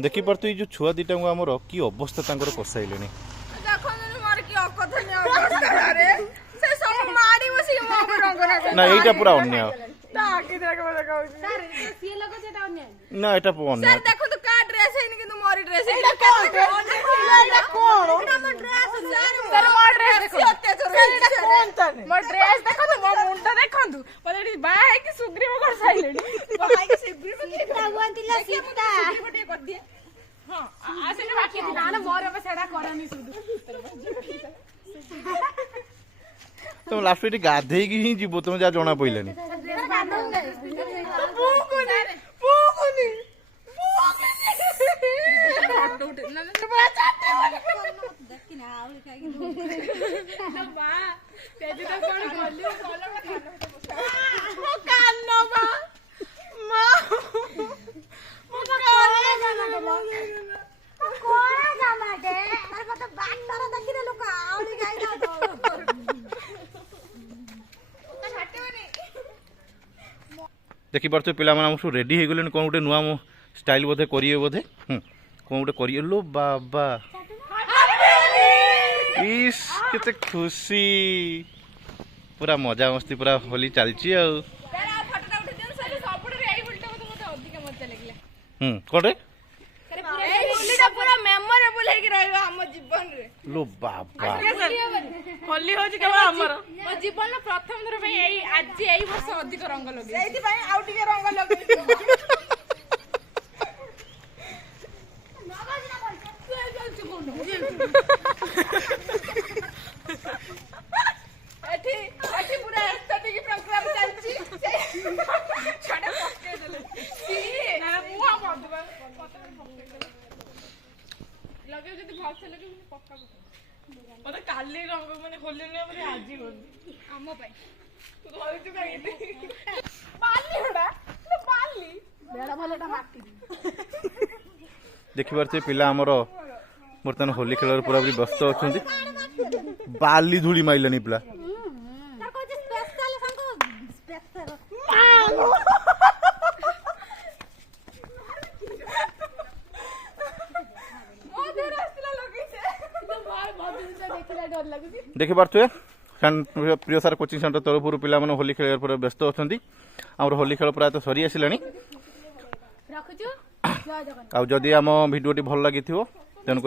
देखी पार्थ ये जो छुआ दीटा आमर कि अवस्था करसाइले ना यहीटा पूरा अन्याय ना एटा अन्याय तुम लास्ट वीक गाधे ही जीव तुम जहाँ जना पड़ानी देखी पार्थ पिला माने रेडी हो गले कौन गोटे नुआ स्टाइल बोधे करिए बोधे कौन गोटे करिए लो बाबा इस केते खुशी पूरा मजा मस्ती पूरा होली चलची कौन लो बाबा होली हो केवल जीवन प्रथम थर आज यही वर्ष अधिक रंग लगे रंग लगे मत काली रंग माने होली ने माने आज आम पाई तू धरि तू काई बाली होडा लो बाली बेडा भलटा माटी देखि पारते पिला हमर बर्तमान होली खेल पूरा पूरी व्यस्त अछंती बाली धूली माइलनी पिला देखि पारे प्रिय सार कोचिंग सेंटर तरफ पिला माने होली खेल पूरा व्यस्त अछंती आमर होली खेल प्राय सरी आसिलानी जदि आम भिडियो भल लगी तेणुक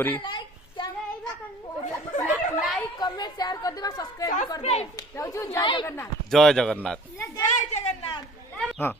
जय जगन्नाथ हाँ।